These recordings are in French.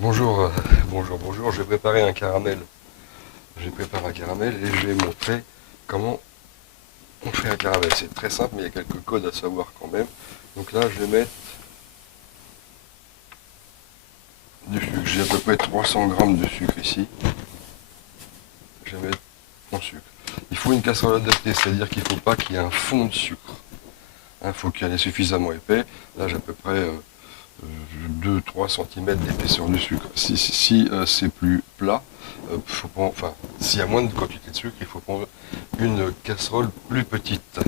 Bonjour, bonjour, je vais préparer un caramel. J'ai préparé un caramel et je vais montrer comment on fait un caramel. C'est très simple, mais il y a quelques codes à savoir quand même. Donc là, je vais mettre du sucre. J'ai à peu près 300 grammes de sucre ici. Je vais mettre mon sucre. Il faut une casserole adaptée, c'est-à-dire qu'il ne faut pas qu'il y ait un fond de sucre. Il faut qu'il y ait suffisamment épais. Là, j'ai à peu près 2-3 cm d'épaisseur de sucre. Si c'est plus plat, faut prendre, enfin, s'il y a moins de quantité de sucre, il faut prendre une casserole plus petite.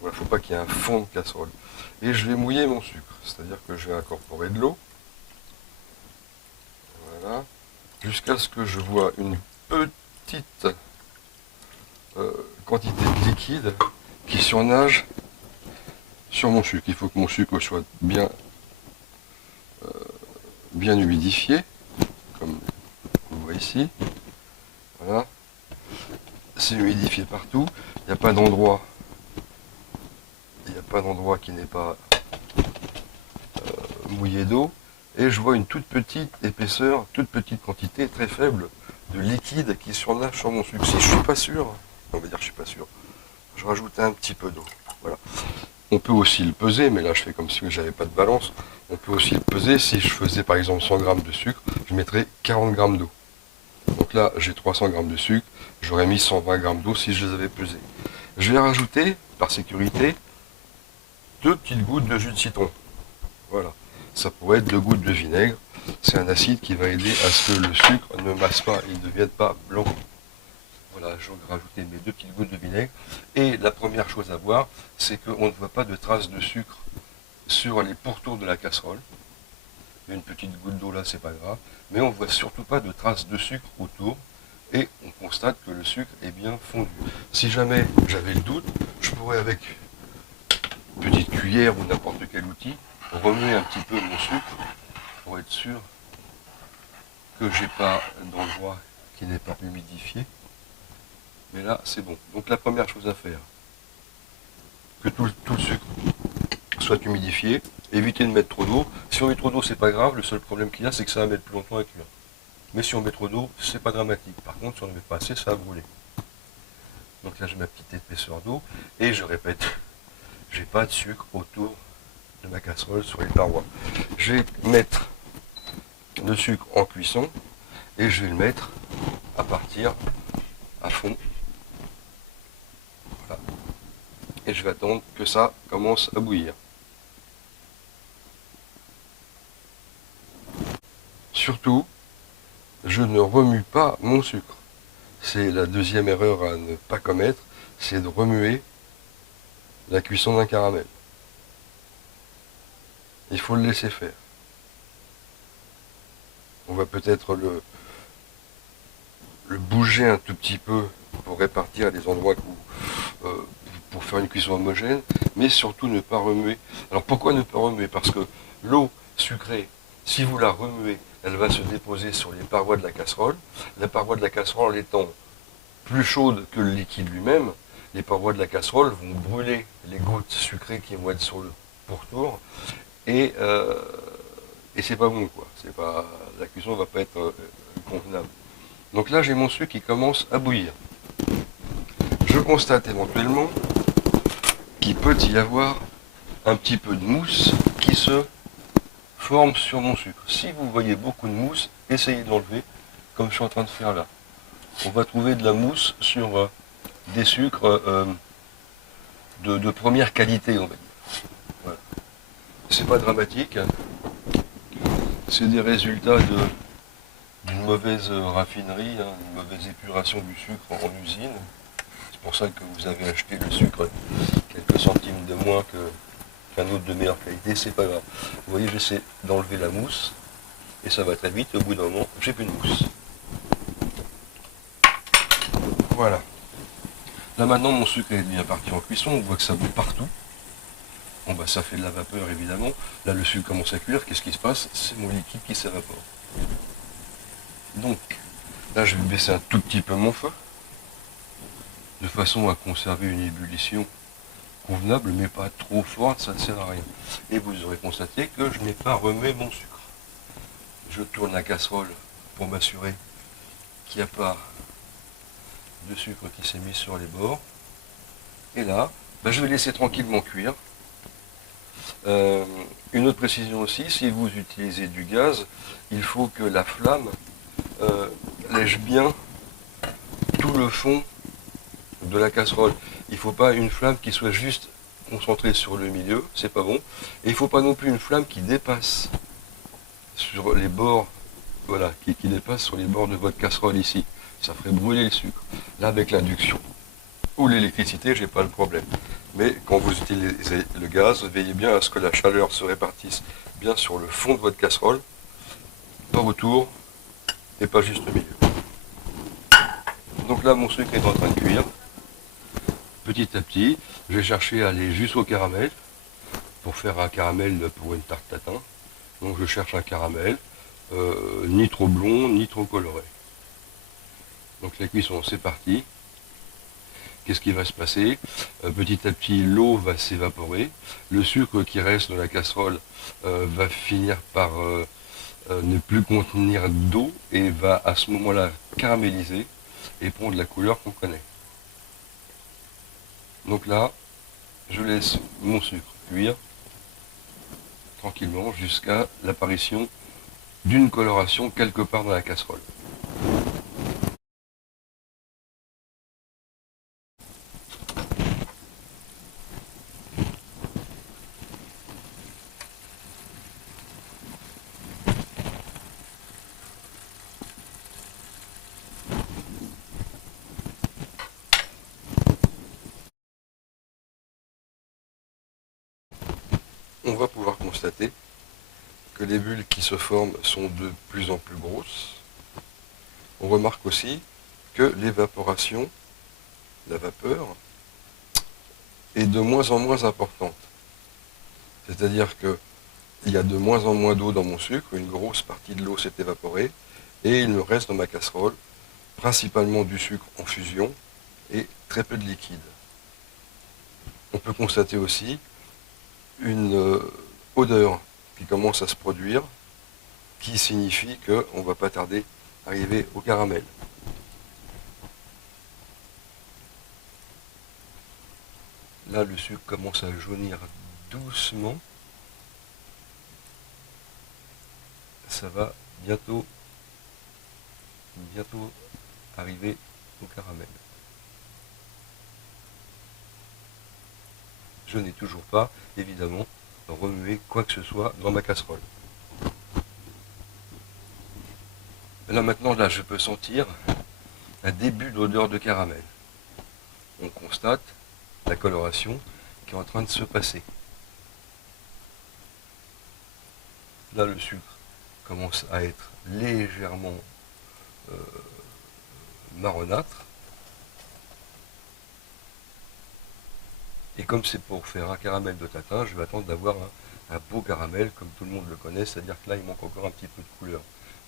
Voilà, faut pas qu'il y ait un fond de casserole. Et je vais mouiller mon sucre, c'est-à-dire que je vais incorporer de l'eau, voilà, jusqu'à ce que je vois une petite quantité de liquide qui surnage sur mon sucre. Il faut que mon sucre soit bien humidifié, comme on voit ici. Voilà. C'est humidifié partout. Il n'y a pas d'endroit. Il n'y a pas d'endroit qui n'est pas mouillé d'eau. Et je vois une toute petite épaisseur, toute petite quantité très faible de liquide qui surnage sur mon sucre. Si je suis pas sûr, on va dire que je suis pas sûr, je rajoute un petit peu d'eau. Voilà. On peut aussi le peser, mais là je fais comme si j'avais pas de balance. On peut aussi le peser. Si je faisais par exemple 100 grammes de sucre, je mettrais 40 grammes d'eau. Donc là, j'ai 300 grammes de sucre, j'aurais mis 120 grammes d'eau si je les avais pesés. Je vais rajouter, par sécurité, 2 petites gouttes de jus de citron. Voilà. Ça pourrait être 2 gouttes de vinaigre. C'est un acide qui va aider à ce que le sucre ne masse pas, il ne devienne pas blanc. Voilà, je vais rajouter mes 2 petites gouttes de vinaigre. Et la première chose à voir, c'est qu'on ne voit pas de traces de sucre sur les pourtours de la casserole. Une petite goutte d'eau là, c'est pas grave, mais on voit surtout pas de traces de sucre autour et on constate que le sucre est bien fondu. Si jamais j'avais le doute, je pourrais avec une petite cuillère ou n'importe quel outil remuer un petit peu mon sucre pour être sûr que j'ai pas d'endroit qui n'est pas humidifié. Mais là, c'est bon. Donc la première chose à faire, que tout le sucre soit humidifié, éviter de mettre trop d'eau. Si on met trop d'eau, c'est pas grave, le seul problème qu'il y a, c'est que ça va mettre plus longtemps à cuire. Mais si on met trop d'eau, c'est pas dramatique. Par contre, si on ne met pas assez, ça va brûler. Donc là, j'ai ma petite épaisseur d'eau, et je répète, j'ai pas de sucre autour de ma casserole sur les parois. Je vais mettre le sucre en cuisson, et je vais le mettre à partir à fond. Voilà. Et je vais attendre que ça commence à bouillir. Surtout, je ne remue pas mon sucre. C'est la deuxième erreur à ne pas commettre, c'est de remuer la cuisson d'un caramel. Il faut le laisser faire. On va peut-être le bouger un tout petit peu pour répartir les endroits pour faire une cuisson homogène, mais surtout ne pas remuer. Alors pourquoi ne pas remuer? Parce que l'eau sucrée, si vous la remuez, elle va se déposer sur les parois de la casserole. La paroi de la casserole étant plus chaude que le liquide lui-même, les parois de la casserole vont brûler les gouttes sucrées qui vont être sur le pourtour et, euh, et c'est pas bon quoi. C'est pas, la cuisson va pas être convenable. Donc là j'ai mon sucre qui commence à bouillir. Je constate éventuellement qu'il peut y avoir un petit peu de mousse qui se forme sur mon sucre. Si vous voyez beaucoup de mousse, essayez d'enlever, comme je suis en train de faire là. On va trouver de la mousse sur des sucres de première qualité, on va dire. Voilà. C'est pas dramatique, c'est des résultats d'une mauvaise raffinerie, hein, une mauvaise épuration du sucre en usine. C'est pour ça que vous avez acheté le sucre quelques centimes de moins qu'un autre de meilleure qualité, c'est pas grave. Vous voyez, j'essaie d'enlever la mousse, et ça va très vite, au bout d'un moment, j'ai plus de mousse. Voilà. Là maintenant, mon sucre est bien parti en cuisson, on voit que ça bout partout. Bon bah ça fait de la vapeur évidemment. Là le sucre commence à cuire, qu'est-ce qui se passe? C'est mon liquide qui s'évapore. Donc, là je vais baisser un tout petit peu mon feu, de façon à conserver une ébullition convenable, mais pas trop forte, ça ne sert à rien. Et vous aurez constaté que je n'ai pas remué mon sucre. Je tourne la casserole pour m'assurer qu'il n'y a pas de sucre qui s'est mis sur les bords. Et là, je vais laisser tranquillement cuire. Une autre précision aussi, si vous utilisez du gaz, il faut que la flamme lèche bien tout le fond de la casserole. Il ne faut pas une flamme qui soit juste concentrée sur le milieu, c'est pas bon. Et il ne faut pas non plus une flamme qui dépasse sur les bords, voilà, qui dépasse sur les bords de votre casserole ici. Ça ferait brûler le sucre. Là, avec l'induction ou l'électricité, j'ai pas le problème. Mais quand vous utilisez le gaz, veillez bien à ce que la chaleur se répartisse bien sur le fond de votre casserole, pas autour et pas juste au milieu. Donc là, mon sucre est en train de cuire. Petit à petit, je vais chercher à aller jusqu'au caramel pour faire un caramel pour une tarte tatin. Donc je cherche un caramel, ni trop blond, ni trop coloré. Donc la cuisson, c'est parti. Qu'est-ce qui va se passer? Petit à petit, l'eau va s'évaporer. Le sucre qui reste dans la casserole va finir par ne plus contenir d'eau et va à ce moment-là caraméliser et prendre la couleur qu'on connaît. Donc là, je laisse mon sucre cuire tranquillement jusqu'à l'apparition d'une coloration quelque part dans la casserole. On va pouvoir constater que les bulles qui se forment sont de plus en plus grosses. On remarque aussi que l'évaporation, la vapeur, est de moins en moins importante. C'est-à-dire qu'il y a de moins en moins d'eau dans mon sucre, une grosse partie de l'eau s'est évaporée, et il me reste dans ma casserole principalement du sucre en fusion et très peu de liquide. On peut constater aussi une odeur qui commence à se produire, qui signifie qu'on ne va pas tarder à arriver au caramel. Là, le sucre commence à jaunir doucement. Ça va bientôt arriver au caramel. Je n'ai toujours pas, évidemment, remué quoi que ce soit dans ma casserole. Là maintenant, je peux sentir un début d'odeur de caramel. On constate la coloration qui est en train de se passer. Là, le sucre commence à être légèrement marronâtre. Et comme c'est pour faire un caramel de tatin, je vais attendre d'avoir un beau caramel, comme tout le monde le connaît, c'est-à-dire que là, il manque encore un petit peu de couleur.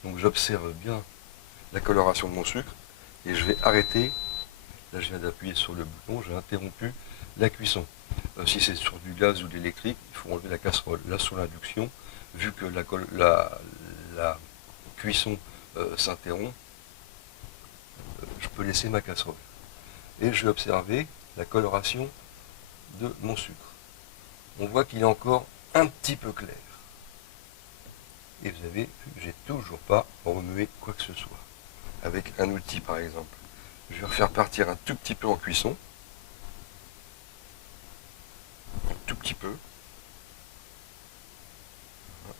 Donc j'observe bien la coloration de mon sucre, et je vais arrêter. Là, je viens d'appuyer sur le bouton, j'ai interrompu la cuisson. Si c'est sur du gaz ou de l'électrique, il faut enlever la casserole. Là, sur l'induction, vu que la cuisson s'interrompt, je peux laisser ma casserole. Et je vais observer la coloration de mon sucre. On voit qu'il est encore un petit peu clair. Et vous avez vu, j'ai toujours pas remué quoi que ce soit. Avec un outil par exemple. Je vais refaire partir un tout petit peu en cuisson. Un tout petit peu.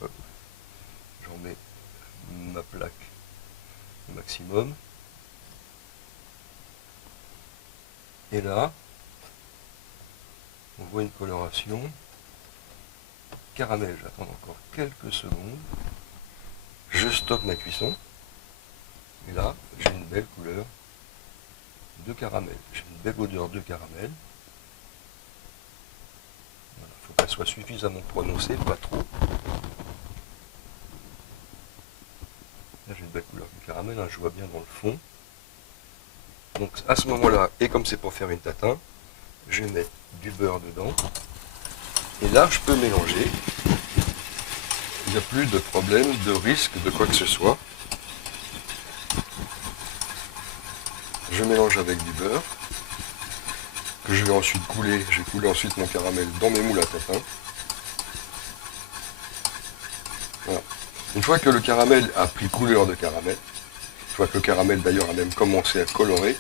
J'en mets ma plaque au maximum. Et là, on voit une coloration caramel. J'attends encore quelques secondes. Je stoppe ma cuisson. Et là, j'ai une belle couleur de caramel. J'ai une belle odeur de caramel. Il faut qu'elle soit suffisamment prononcée, pas trop. Là, j'ai une belle couleur de caramel, hein, je vois bien dans le fond. Donc à ce moment-là, et comme c'est pour faire une tatin, je vais mettre du beurre dedans. Et là, je peux mélanger. n'y a plus de problème, de risque, de quoi que ce soit. Je mélange avec du beurre, que je vais ensuite couler. Je vais couler ensuite mon caramel dans mes moules à tatin. Voilà. Une fois que le caramel a pris couleur de caramel, une fois que le caramel d'ailleurs a même commencé à colorer,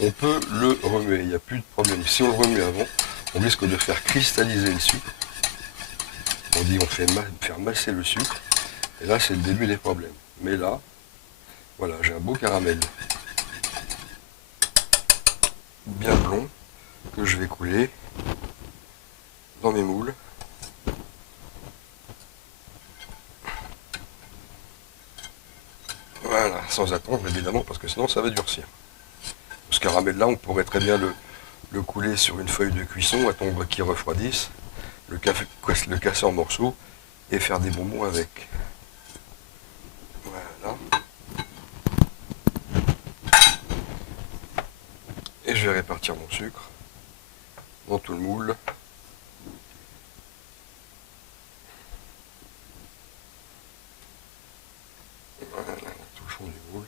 on peut le remuer, il n'y a plus de problème. Si on le remue avant, on risque de faire cristalliser le sucre. On dit on fait faire masser le sucre, et là c'est le début des problèmes. Mais là, voilà, j'ai un beau caramel bien blond que je vais couler dans mes moules. Voilà, sans attendre évidemment, parce que sinon ça va durcir. Ce caramel là, on pourrait très bien le couler sur une feuille de cuisson, attendre qu'il refroidisse, le casser en morceaux et faire des bonbons avec. Voilà. Et je vais répartir mon sucre dans tout le moule. Voilà, tout le fond du moule.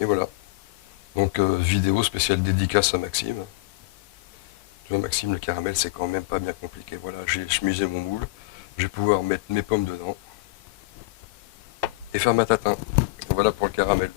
Et voilà. Donc vidéo spéciale dédicace à Maxime. Tu vois Maxime, le caramel c'est quand même pas bien compliqué. Voilà, j'ai chemisé mon moule. Je vais pouvoir mettre mes pommes dedans. Et faire ma tatin. Voilà pour le caramel.